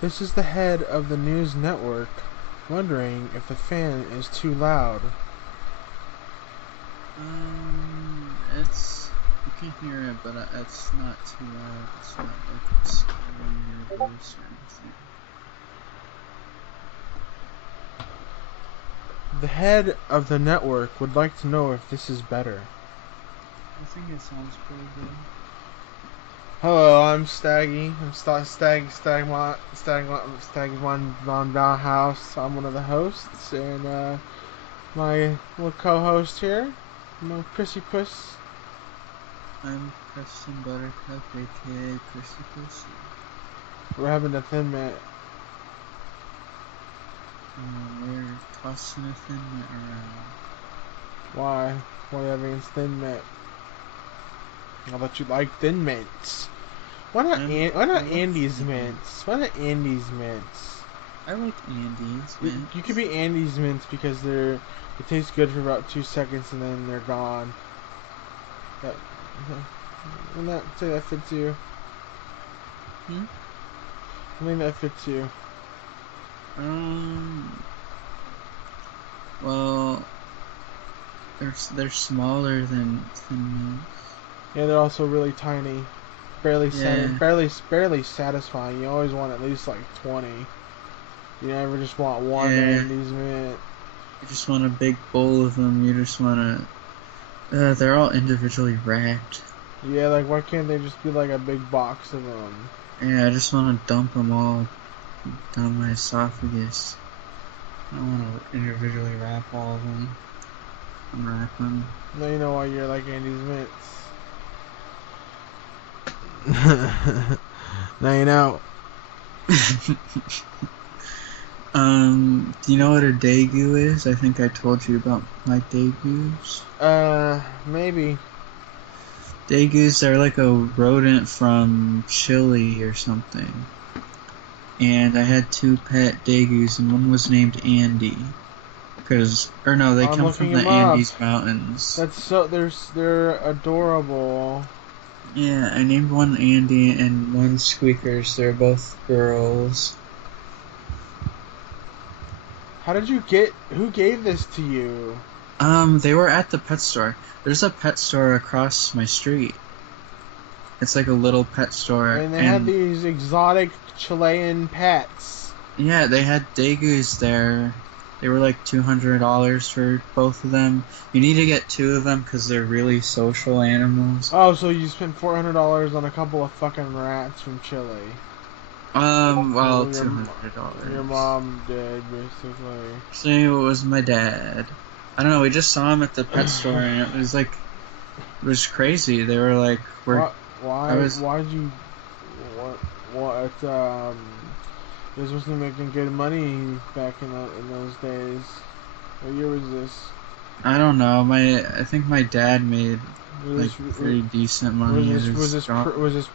This is the head of the news network, wondering if the fan is too loud. You can hear it, but it's not too loud. It's not like it's slowing your voice or anything. The head of the network would like to know if this is better. I think it sounds pretty good. Hello, I'm Staggy. I'm Stagmont Von House. I'm one of the hosts, and my little co-host here, Prissy Puss. I'm Preston Buttercup, aka Prissy. We're having a thin mint. We're tossing a thin mint around. Why? Why are you having a thin mint? I thought you like thin mints. Why not Andy's mints? Why not Andy's mints? I like Andy's mints. You could be Andy's mints because they taste good for about 2 seconds and then they're gone. And that fits you. I think that fits you. Well, they're smaller than thin mints. Yeah, they're also really tiny. Barely satisfying. You always want at least like 20. You never just want one Andy's mint. You just want a big bowl of them. You just want to... they're all individually wrapped. Yeah, like why can't they just be like a big box of them? Yeah, I just want to dump them all down my esophagus. I don't want to individually wrap all of them. Unwrap them. Now you know why you're like Andy's mints. Now you know. Do you know what a daegu is? I think I told you about my daegus. Maybe. Daegus are like a rodent from Chile or something. And I had 2 pet daegus, and one was named Andy. They come from the Andes Mountains. They're adorable. Yeah, I named one Andy and one Squeakers. They're both girls. Who gave this to you? They were at the pet store. There's a pet store across my street. It's like a little pet store. And they had these exotic Chilean pets. Yeah, they had daegus there. They were like $200 for both of them. You need to get 2 of them because they're really social animals. Oh, so you spent $400 on a couple of fucking rats from Chile. Well, $200. Your mom did, basically. See, it was my dad. I don't know, we just saw him at the pet store and it was crazy. They were like, you were supposed to be making good money back in those days. What year was this? I don't know. I think my dad made pretty decent money. Was this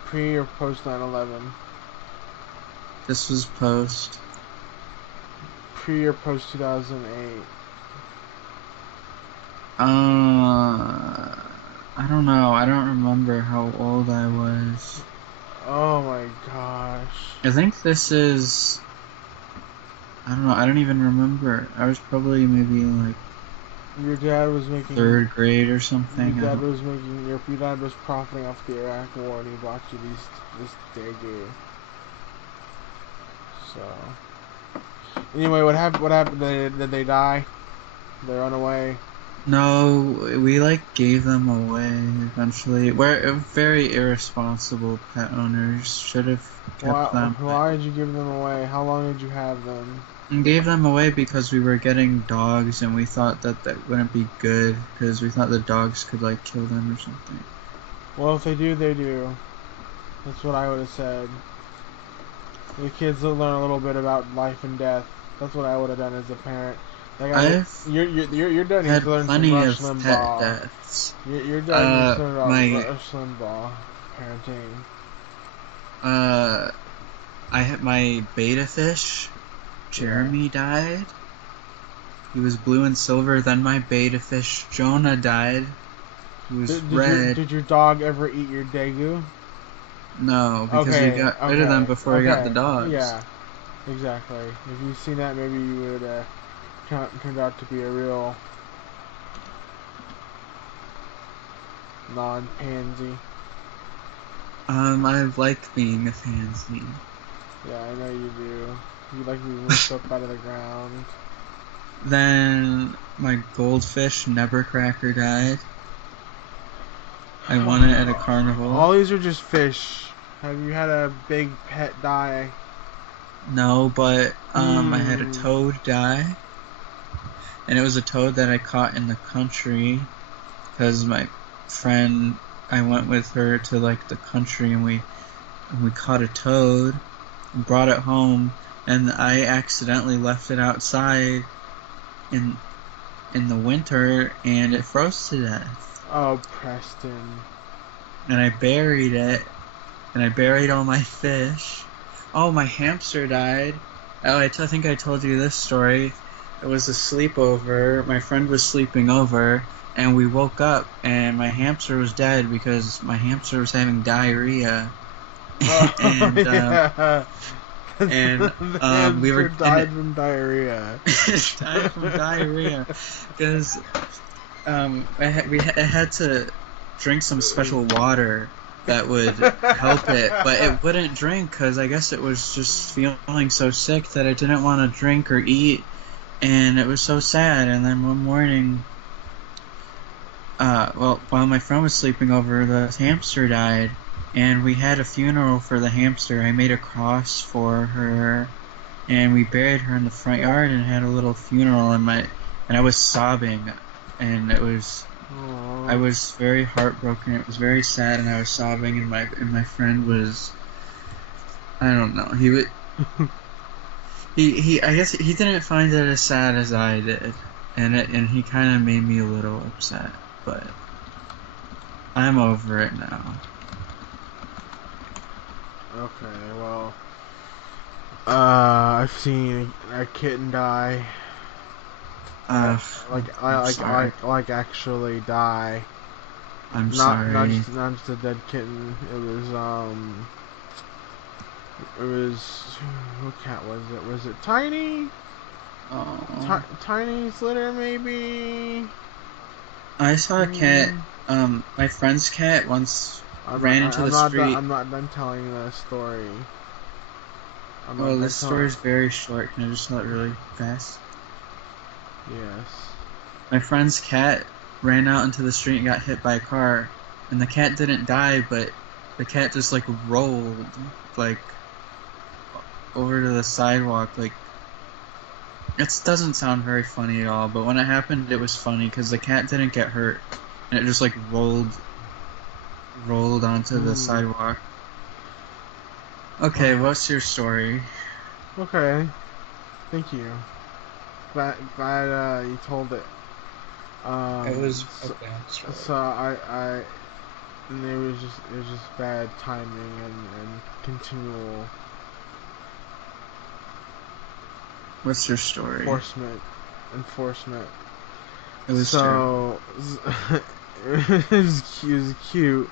pre or post 9/11? This was post. Pre or post 2008? I don't know. I don't remember how old I was. Oh my gosh. I think this is... I don't know. I don't even remember. I was probably maybe like... Your dad was making... 3rd grade or something. Your dad was profiting off the Iraq War and he bought you this daegu. So... Anyway, what happened? Did they die? They run away? No, we gave them away eventually. We're very irresponsible pet owners. Should have kept them. Why did you give them away? How long did you have them? We gave them away because we were getting dogs and we thought that wouldn't be good because we thought the dogs could kill them or something. Well, if they do, they do. That's what I would have said. The kids will learn a little bit about life and death. That's what I would have done as a parent. You're done. Had to learn plenty some of Rush Limbaugh. pet deaths. You're done. To learn about Rush Limbaugh parenting. I had my beta fish. Jeremy died. He was blue and silver. Then my beta fish Jonah died. He was red. Did your dog ever eat your daegu? No, because we got rid of them before we got the dogs. Yeah. Exactly. If you've seen that, maybe you would turned out to be a real non-pansy. I like being a pansy. Yeah, I know you do. You like being lifted up out of the ground. Then my goldfish Nevercracker died. I won it at a carnival. All these are just fish. Have you had a big pet die? No, but I had a toad die. And it was a toad that I caught in the country. Because my friend, I went with her to like the country and we caught a toad and brought it home. And I accidentally left it outside in the winter and it froze to death. Oh, Preston. And I buried it. And I buried all my fish. Oh, my hamster died. Oh, I think I told you this story. It was a sleepover. My friend was sleeping over, and we woke up, and my hamster was dead because my hamster was having diarrhea. Oh, and yeah. We were died from diarrhea. died from diarrhea because I had to drink some special water that would help it, but it wouldn't drink because I guess it was just feeling so sick that it didn't want to drink or eat, and it was so sad. And then one morning, while my friend was sleeping over, the hamster died, and we had a funeral for the hamster. I made a cross for her, and we buried her in the front yard and had a little funeral, and I was sobbing, and it was. I was very heartbroken. It was very sad, and I was sobbing. And my friend was, I don't know. He would, he I guess he didn't find it as sad as I did, and he kind of made me a little upset. But I'm over it now. Okay, well, I've seen a kitten die. Like actually die. I'm sorry. Not just a dead kitten. It was what cat was it? Was it Tiny? Oh. Tiny's litter maybe. I saw a cat. My friend's cat once ran into the street. I'm not done telling you the story. Well, this story is very short. Can I just tell it really fast? Yes. My friend's cat ran out into the street and got hit by a car, and the cat didn't die, but the cat just like rolled like over to the sidewalk. Like, it doesn't sound very funny at all, but when it happened, it was funny because the cat didn't get hurt, and it just like rolled onto the sidewalk. Okay, what's your story? Okay, thank you. Glad you told it. It was okay. So and it was just bad timing and continual. What's your story? Enforcement. It was so it was cute,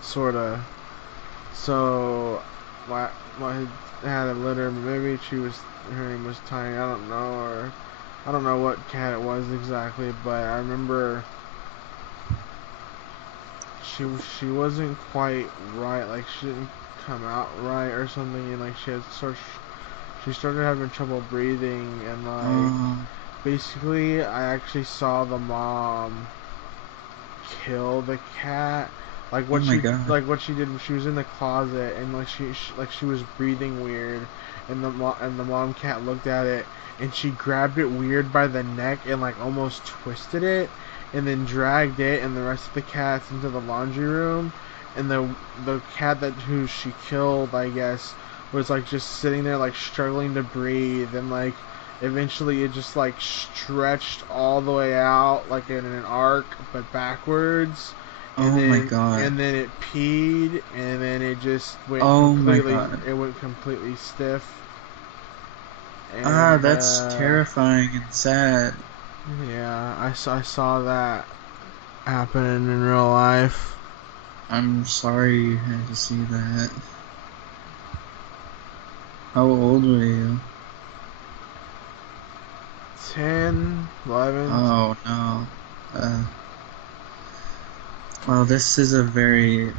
sorta. So I had a litter. Maybe her name was Tiny. I don't know, or I don't know what cat it was exactly, but I remember she wasn't quite right. Like she didn't come out right or something, and like she started having trouble breathing, and like basically I actually saw the mom kill the cat. Like what she did, she was in the closet and like she was breathing weird, and the mom cat looked at it and she grabbed it weird by the neck and like almost twisted it, and then dragged it and the rest of the cats into the laundry room, and the cat who she killed, I guess, was like just sitting there like struggling to breathe, and like eventually it just like stretched all the way out like in an arc but backwards. My god. And then it peed, and then it just went It went completely stiff. And, that's terrifying and sad. Yeah, I saw that happen in real life. I'm sorry you had to see that. How old were you? 10, 11. Oh no. Well, this is a very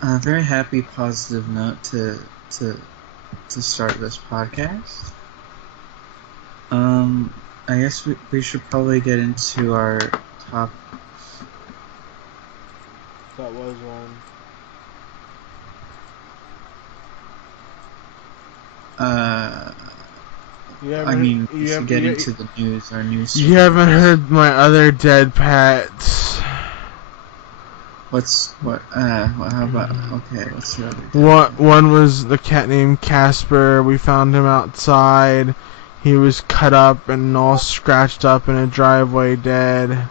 very happy, positive note to start this podcast. I guess we should probably get into our topics. That was one. We should get into the news, our news. You haven't heard my other dead pets. How about, okay, what's the other? One was the cat named Casper. We found him outside. He was cut up and all scratched up in a driveway dead.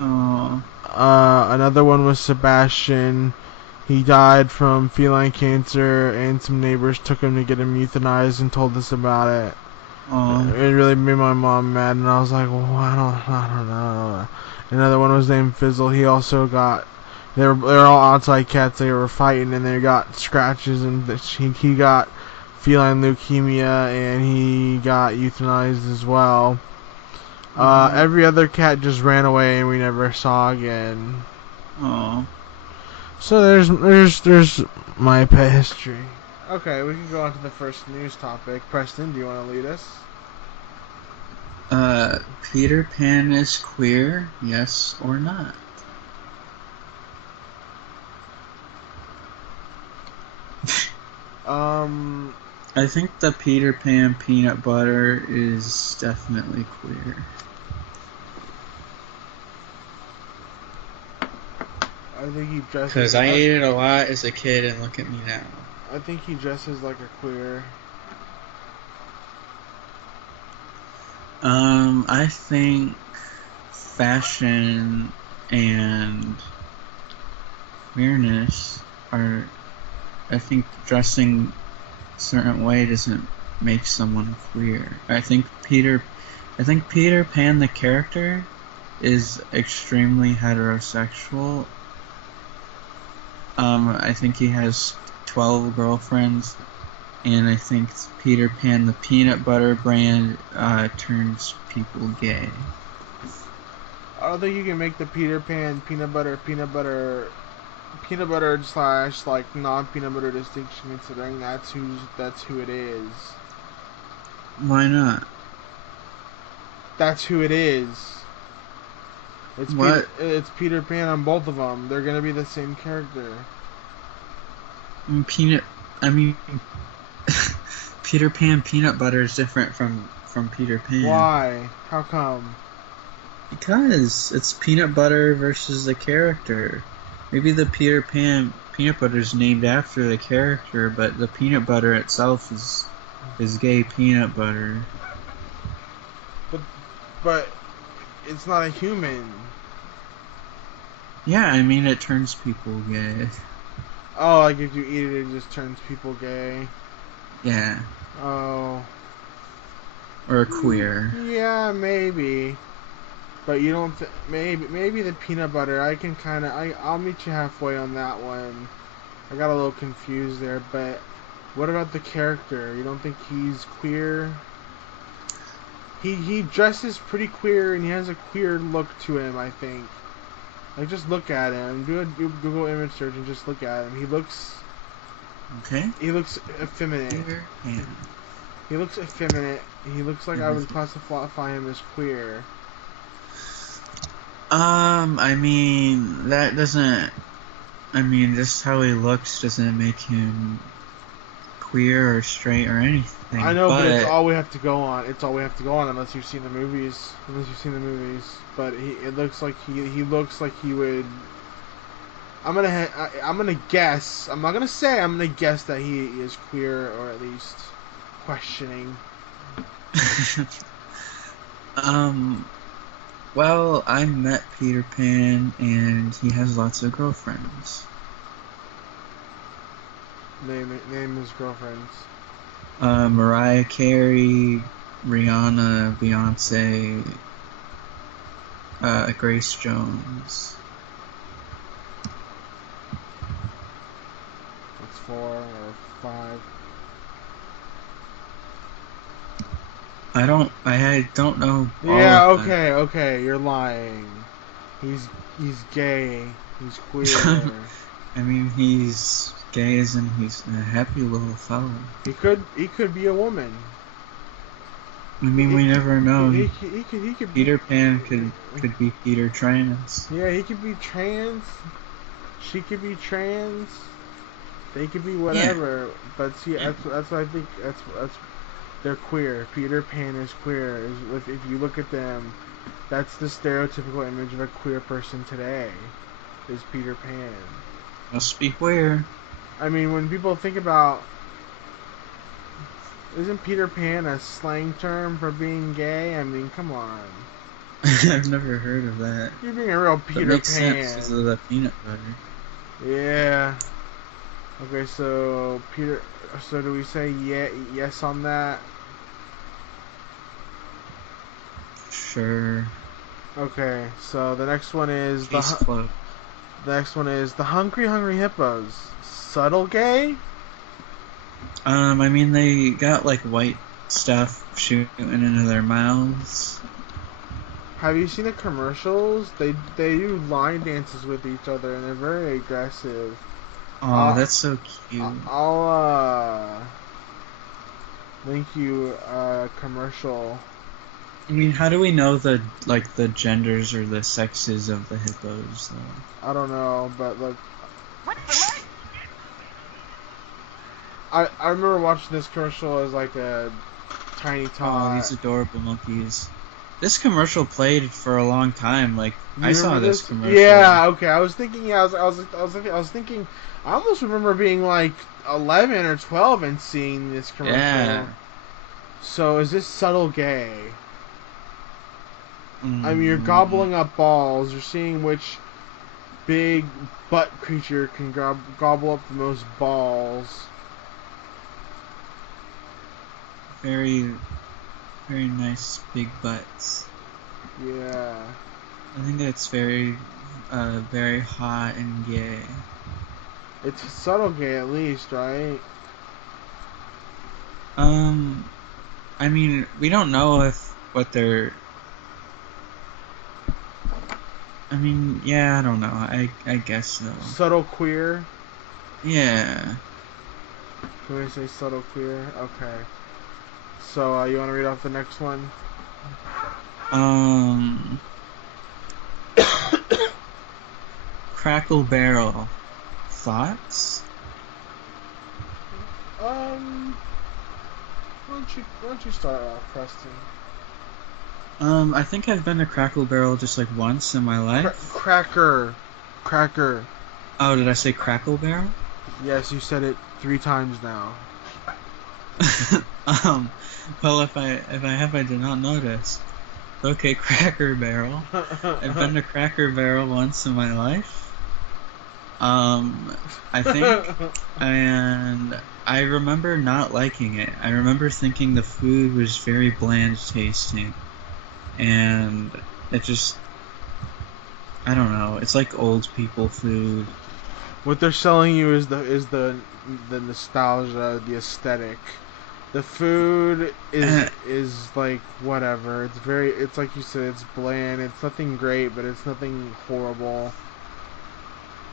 Oh. Another one was Sebastian. He died from feline cancer, and some neighbors took him to get him euthanized and told us about it. Oh. It really made my mom mad, and I was like, well, I don't know. Another one was named Fizzle. He also got... They were all outside cats. They were fighting, and they got scratches, and he got feline leukemia, and he got euthanized as well. Every other cat just ran away, and we never saw again. Oh. So there's my pet history. Okay, we can go on to the first news topic. Preston, do you want to lead us? Peter Pan is queer, yes or not? I think the Peter Pan peanut butter is definitely queer. I think he dresses... Because I ate it a lot as a kid, and look at me now. I think he dresses like a queer. I think fashion and queerness are... I think dressing a certain way doesn't make someone queer. I think Peter Pan, the character, is extremely heterosexual. I think he has 12 girlfriends, and I think Peter Pan, the peanut butter brand, turns people gay. I don't think you can make the Peter Pan peanut butter slash like non-peanut butter distinction, considering that's who it is. Why not? That's who it is. It's Peter Pan on both of them. They're gonna be the same character. Peter Pan peanut butter is different from Peter Pan. Why? How come? Because it's peanut butter versus the character. Maybe the Peter Pan peanut butter is named after the character, but the peanut butter itself is gay peanut butter. But it's not a human. Yeah, I mean it turns people gay. Oh, like if you eat it, it just turns people gay. Yeah. Oh. Or queer. Yeah, maybe. But you don't. Maybe the peanut butter. I'll meet you halfway on that one. I got a little confused there, but what about the character? You don't think he's queer? He dresses pretty queer, and he has a queer look to him, I think. Like, just look at him. Do a Google image search and just look at him. He looks... Okay. He looks effeminate. Yeah. He looks effeminate. He looks like I would classify him as queer. I mean, that doesn't... I mean, just how he looks doesn't make him queer or straight or anything. I know, but it's all we have to go on. It's all we have to go on unless you've seen the movies. But it looks like he looks like he would. I'm gonna guess. I'm not gonna say. I'm gonna guess that he is queer, or at least questioning. Well, I met Peter Pan, and he has lots of girlfriends. Name his girlfriends. Mariah Carey, Rihanna, Beyonce, Grace Jones. 4 or 5. I don't know. Yeah, All of okay, you're lying. He's gay. He's queer. I mean, he's gay as in he's a happy little fellow. He could be a woman. I mean, we never know. He could Peter Pan could be Peter Trans. Yeah, he could be trans. She could be trans. They could be whatever. Yeah. But see, that's what I think. That's they're queer. Peter Pan is queer. If you look at them, that's the stereotypical image of a queer person today. Is Peter Pan. Must be queer. I mean, when people think about, isn't Peter Pan a slang term for being gay? I mean, come on. I've never heard of that. You're being a real Peter Pan. Makes sense because of the peanut butter. Yeah. Okay, so Peter. So do we say yes on that? Sure. Okay, so the next one is the next one is the Hungry Hippos. Subtle gay? I mean, they got like white stuff shooting into their mouths. Have you seen the commercials? They do line dances with each other and they're very aggressive. Oh, that's so cute. I'll link you a commercial. I mean, how do we know the genders or the sexes of the hippos, though? I don't know, but look. I remember watching this commercial as like a tiny tot. Oh, these adorable monkeys. This commercial played for a long time. Like, I saw this commercial. Yeah, okay. I was thinking. Yeah, I was thinking. I almost remember being like 11 or 12 and seeing this commercial. Yeah. So is this subtle gay? I mean, you're gobbling up balls. You're seeing which big butt creature can gobble up the most balls. Very, very nice big butts. Yeah. I think that's very, very hot and gay. It's subtle gay at least, right? I mean, we don't know what they're... I mean, yeah, I don't know. I guess so. Subtle queer? Yeah. Can we say subtle queer? Okay. So, you want to read off the next one? Crackle Barrel. Thoughts? Why don't you start off, Preston? I think I've been to Crackle Barrel just like once in my life. Cracker. Oh, did I say Crackle Barrel? Yes, you said it 3 times now. Well, if I did not notice. Okay, Cracker Barrel. I've been to Cracker Barrel once in my life. I think, and I remember not liking it. I remember thinking the food was very bland tasting, and it just, I don't know. It's like old people food. What they're selling you is the nostalgia, the aesthetic. The food is like whatever. It's like you said, it's bland. It's nothing great, but it's nothing horrible.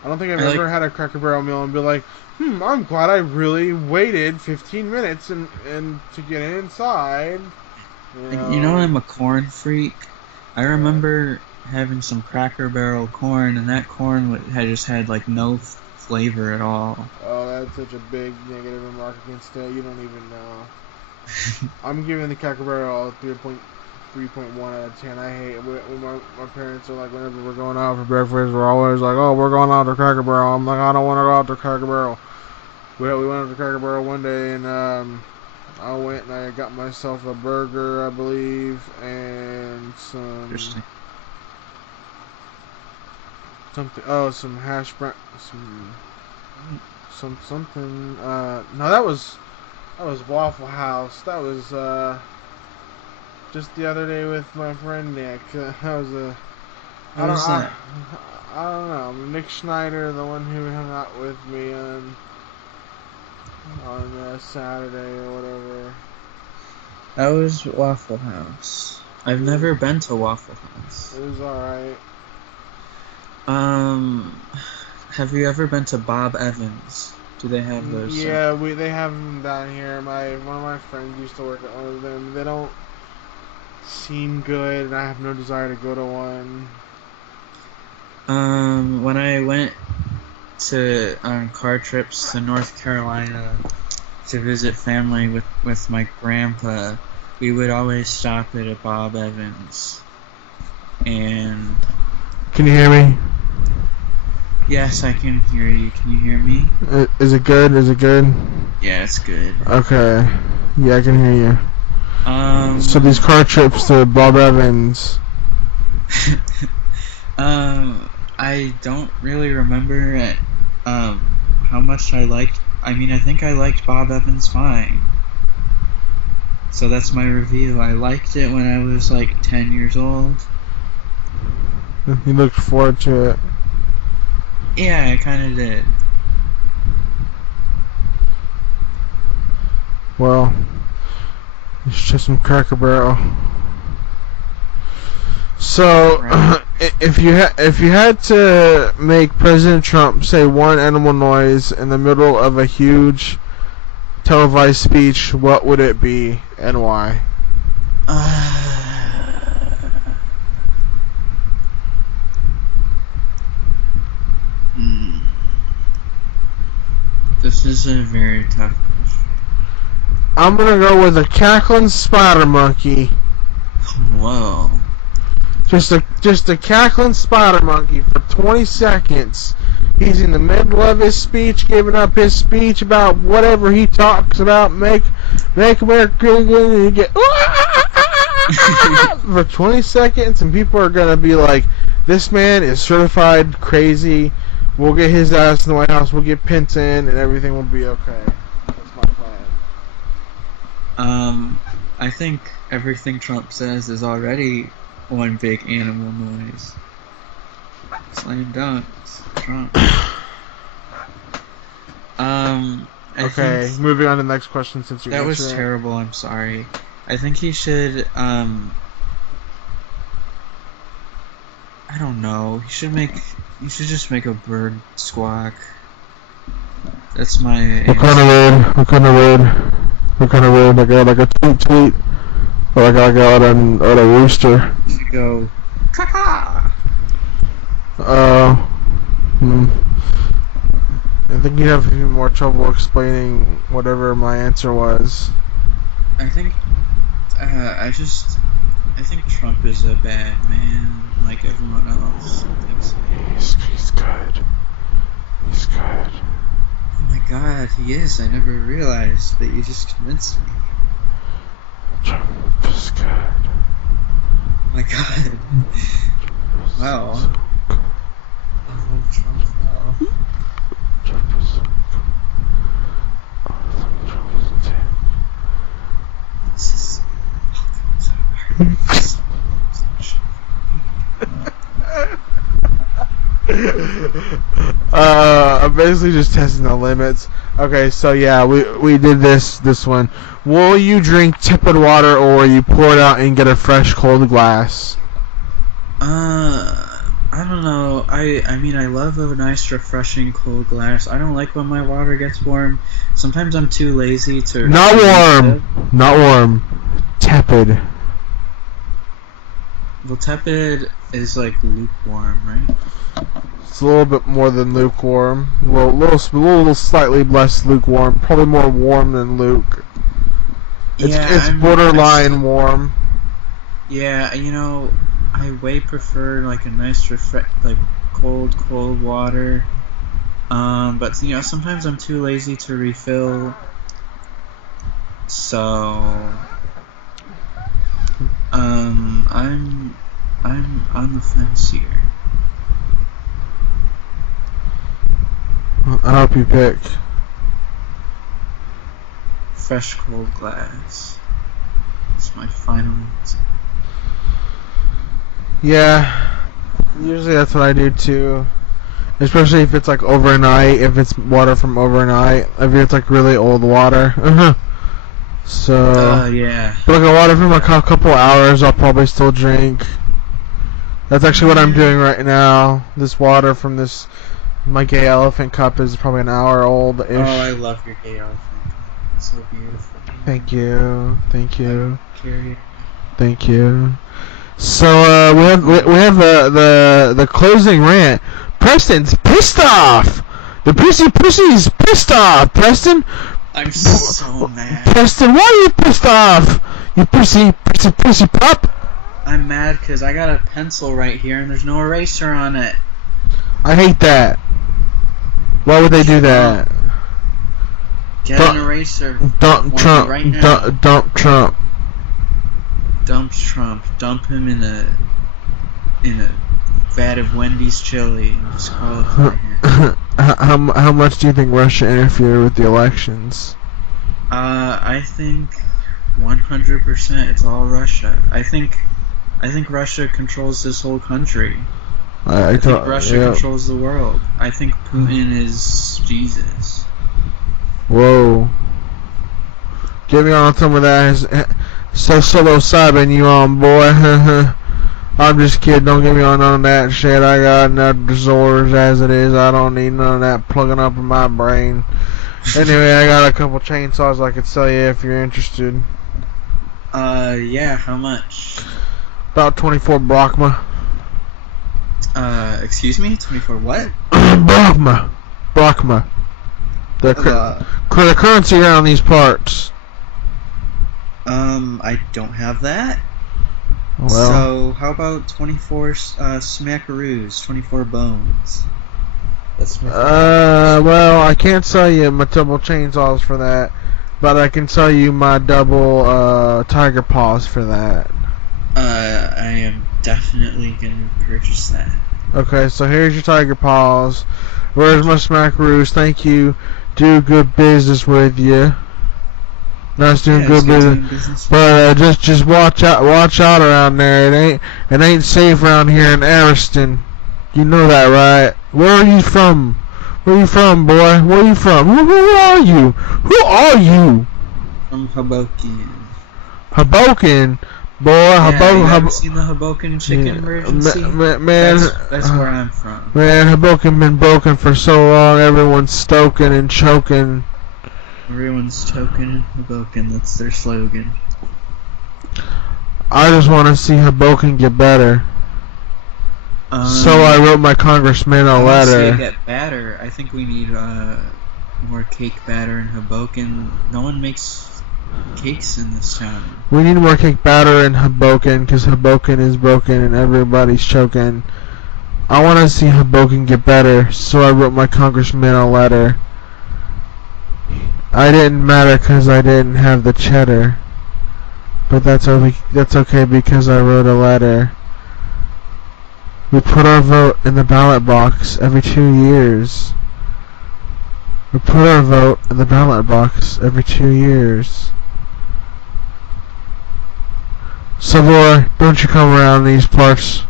I don't think I've ever had a Cracker Barrel meal and be like, I'm glad I really waited 15 minutes and to get inside. You know, I'm a corn freak. I remember having some Cracker Barrel corn, and that corn just had like no flavor at all. Oh, that's such a big negative remark against it. You don't even know. I'm giving the Cracker Barrel a 3.1 out of 10. I hate it when my parents are like, whenever we're going out for breakfast, we're always like, oh, we're going out to Cracker Barrel. I'm like, I don't want to go out to Cracker Barrel. We went out to Cracker Barrel one day, and I went and I got myself a burger, I believe, and some some hash brown, something. No, that was Waffle House. That was just the other day with my friend Nick. That was I don't know. Nick Schneider, the one who hung out with me, and on Saturday or whatever. That was Waffle House. I've never been to Waffle House. It was alright. Have you ever been to Bob Evans? Do they have those? Yeah, they have them down here. One of my friends used to work at one of them. They don't seem good, and I have no desire to go to one. When I went on car trips to North Carolina to visit family with my grandpa, we would always stop at a Bob Evans. And can you hear me? Yes, I can hear you. Can you hear me? Is it good? Is it good? Yeah, it's good. Okay. Yeah, I can hear you. So these car trips to Bob Evans. I don't really remember how much I liked. I mean, I think I liked Bob Evans fine. So that's my review. I liked it when I was like 10 years old. You looked forward to it. Yeah, I kind of did. Well, it's just some Cracker Barrel. So, right. if you had to make President Trump say one animal noise in the middle of a huge televised speech, what would it be and why? This is a very tough question. I'm gonna go with a cackling spider monkey. Whoa. Just a cackling spider monkey for 20 seconds. He's in the middle of his speech, giving up his speech about whatever he talks about. Make America good, and you get for 20 seconds, and people are gonna be like, "This man is certified crazy. We'll get his ass in the White House. We'll get Pence in, and everything will be okay." That's my plan. I think everything Trump says is already one big animal noise. Slam dunk, Trump. Okay, moving on to the next question since you that was terrible. I'm sorry. I think he should. I don't know. You should just make a bird squawk. That's my. What kind of word? What kind of word? What kind of word? Like a tweet, or like I got on a rooster. You should go. Caw. I think you'd have even more trouble explaining whatever my answer was. I think. I think Trump is a bad man, like everyone else thinks. He's good. He's good. Oh my God, he is. I never realized that you just convinced me. Trump is good. Oh my God. Wow. So good. I love Trump now. Trump is so good. Oh, Trump is a dick. This is... I'm basically just testing the limits. Okay, so yeah, we did this one. Will you drink tepid water, or will you pour it out and get a fresh cold glass? I don't know. I mean, I love a nice refreshing cold glass. I don't like when my water gets warm. Sometimes I'm too lazy to... Not warm! Not warm. Tepid. Well, tepid is like lukewarm, right? It's a little bit more than lukewarm. A little slightly less lukewarm. Probably more warm than luke. It's borderline warm. Yeah, you know, I way prefer like a nice like cold water. But you know, sometimes I'm too lazy to refill. So I'm on the fence here. I hope you pick fresh cold glass. It's my final answer. Yeah, usually that's what I do too. especially if it's like overnight. If it's water from overnight, if it's like really old water. So. Yeah. But like water from a couple hours, I'll probably still drink. That's actually what I'm doing right now. This water from my gay elephant cup is probably an hour old-ish. Oh, I love your gay elephant cup. It's so beautiful. Thank you. Carry. Thank you. So we have the closing rant. Preston's pissed off. The Prissy's pissed off. Preston. I'm so mad. Preston, why are you pissed off? You prissy pup. I'm mad because I got a pencil right here and there's no eraser on it. I hate that. Why would they do that? Get an eraser. Dump Trump. Right now. Dump Trump. Dump Trump. Dump him in a vat of Wendy's chili and disqualify him. How much do you think Russia interfered with the elections? I think 100%. It's all Russia. I think Russia controls this whole country. I think Russia controls the world. I think Putin is Jesus. Whoa. Get me on some of that solo subbing you on, boy. I'm just kidding. Don't get me on none of that shit. I got enough disorders as it is. I don't need none of that plugging up in my brain. Anyway, I got a couple chainsaws I could sell you if you're interested. Yeah, how much? About 24 Brachma. Excuse me? 24 what? Brachma. The currency around these parts. I don't have that. Well, so, how about 24 smackaroos, 24 bones? That's well, I can't sell you my double chainsaws for that, but I can sell you my double tiger paws for that. I am definitely gonna purchase that. Okay, so here's your tiger paws. Where's my smackaroos? Thank you. Do good business with you. Nice doing good business. But just watch out around there. It ain't safe around here in Ariston. You know that, right? Where are you from? Where you from, boy? Where are you from? Who are you? Who are you? From Hoboken. Hoboken? Boy, Hoboken. You haven't seen the Hoboken chicken emergency? Man, that's where I'm from. Man, Hoboken been broken for so long. Everyone's stoking and choking. Everyone's token in Hoboken, that's their slogan. I just want to see Hoboken get better. So I wrote my congressman a letter. I want to see it get better. I think we need more cake batter in Hoboken. No one makes cakes in this town. We need more cake batter in Hoboken because Hoboken is broken and everybody's choking. I want to see Hoboken get better, so I wrote my congressman a letter. I didn't matter because I didn't have the cheddar. But that's okay because I wrote a letter. We put our vote in the ballot box every 2 years. We put our vote in the ballot box every 2 years. So boy, don't you come around these parts.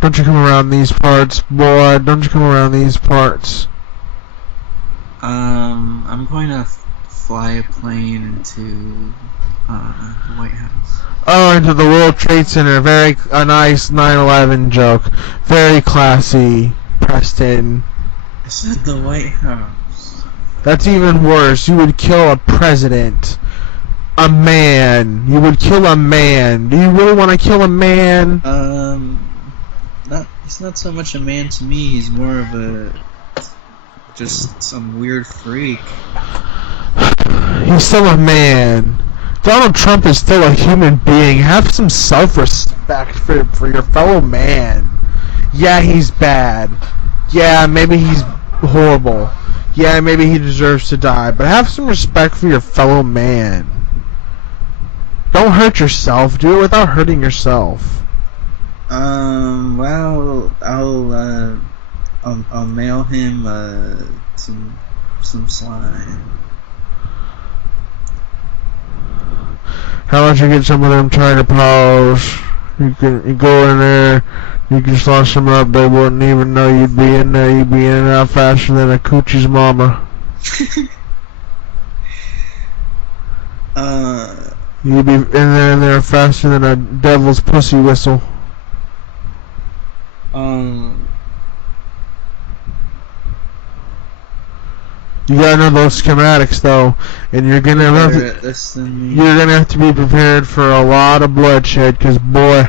Don't you come around these parts, boy. Don't you come around these parts. I'm going to fly a plane into the White House. Oh, into the World Trade Center. A nice 9/11 joke. Very classy, Preston. I said the White House. That's even worse. You would kill a president. A man. You would kill a man. Do you really want to kill a man? He's not so much a man to me. He's more of just some weird freak. He's still a man. Donald Trump is still a human being. Have some self-respect for your fellow man. Yeah, he's bad. Yeah, maybe he's horrible. Yeah, maybe he deserves to die. But have some respect for your fellow man. Don't hurt yourself. Do it without hurting yourself. Well, I'll mail him some slime. How about you get some of them tiger paws? You go in there, You can slush them up, they wouldn't even know you'd be in there. You'd be in and out faster than a coochie's mama. You'd be in there faster than a devil's pussy whistle. You gotta know those schematics though, and you're gonna have to be prepared for a lot of bloodshed, cause boy,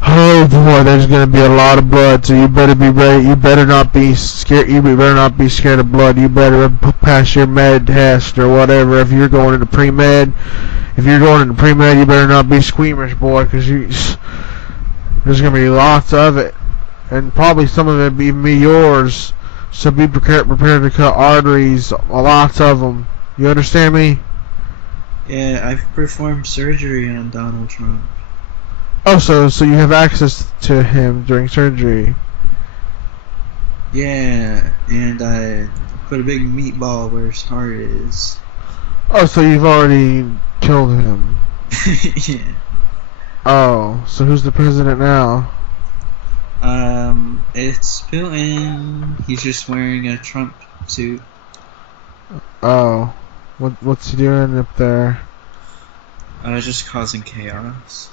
oh boy, there's gonna be a lot of blood. So you better be ready. You better not be scared. You better not be scared of blood. You better pass your med test or whatever. If you're going into pre-med, you better not be squeamish, boy, cause there's gonna be lots of it, and probably some of it even be yours. So be prepared to cut arteries, lots of them. You understand me? Yeah, I've performed surgery on Donald Trump. Oh, so you have access to him during surgery? Yeah, and I put a big meatball where his heart is. Oh, so you've already killed him? Yeah. Oh, so who's the president now? It's Putin. He's just wearing a Trump suit. Oh, what's he doing up there? Just causing chaos.